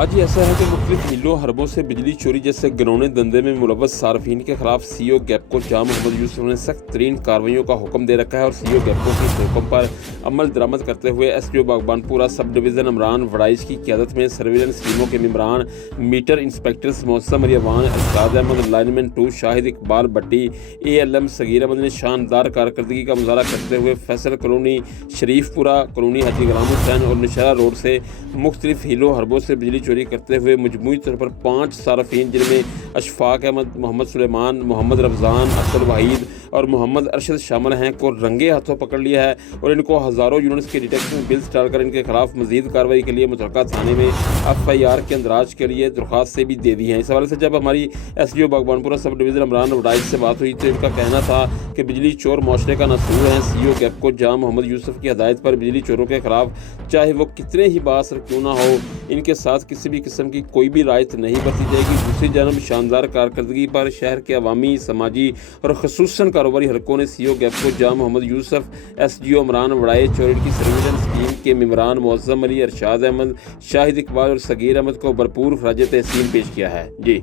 आज ये ऐसा है कि मुख्तलिफ हीलों हरबों से बिजली चोरी जैसे घिनौने धंधे में मुलव्वस सार्फिन के खिलाफ सीईओ गैपको शाह मोहम्मद यूसुफ ने सख्त तरीन कार्रवाइयों का हुक्म दे रखा है और सीईओ गैपको के हुक्म पर अमल दरामद करते हुए SDO Baghbanpura sub division Imran Waraich की क़यादत में सर्विलेंस टीमों के मेंबरान, मीटर इंस्पेक्टर्स मौसम अरियावान, अरशाद अहमद, लाइनमैन 2 शाहिद इकबाल भट्टी, एएलएम सगीर अहमद ने शानदार कारकर्दगी का मुजाहरा करते हुए फैसल कॉलोनी, शरीफपुरा कॉलोनी, हाजी गुलाम हुसैन और नशहरा रोड से मुख्तलिफ हीलों हरबों से बिजली चोरी करते हुए मजमूई तौर पर 5 सार्फिन जिनमें अशफाक अहमद, मोहम्मद सुलेमान, मोहम्मद रमज़ान, अब्दुल वाहिद और मोहम्मद अरशद शामिल हैं को रंगे हाथों पकड़ लिया है और इनको हज़ारों यूनिट्स के डिटेक्शन बिल्स डालकर इनके खिलाफ मजीद कार्रवाई के लिए मुतलका थाने में FIR के अंदराज के लिए दरख्वास्त से भी दे दी है। इस हवाले से जब हमारी SDO Baghbanpura sub division Imran Waraich से बात हुई तो इनका कहना था कि बिजली चोर माशरे का नसूर हैं। सीईओ गैपको शाह मोहम्मद यूसुफ की हदायत पर बिजली चोरों के खिलाफ चाहे वो कितने ही बासर क्यों ना हो, इनके साथ किसी भी किस्म की कोई भी रायत नहीं बरती जाएगी। दूसरी जानब शानदार कारकर्दगी पर शहर के अवामी, समाजी और खसूसन कारोबारी हलकों ने सीईओ गैपको शाह मोहम्मद यूसुफ, SDO इमरान वड़ाइच और इनकी सर्विलेंस टीम के मेंबरान मौज़म अली, अरशाद अहमद, शाहिद इकबाल और सगीर अहमद को भरपूर खराज तहसीन पेश किया है। जी।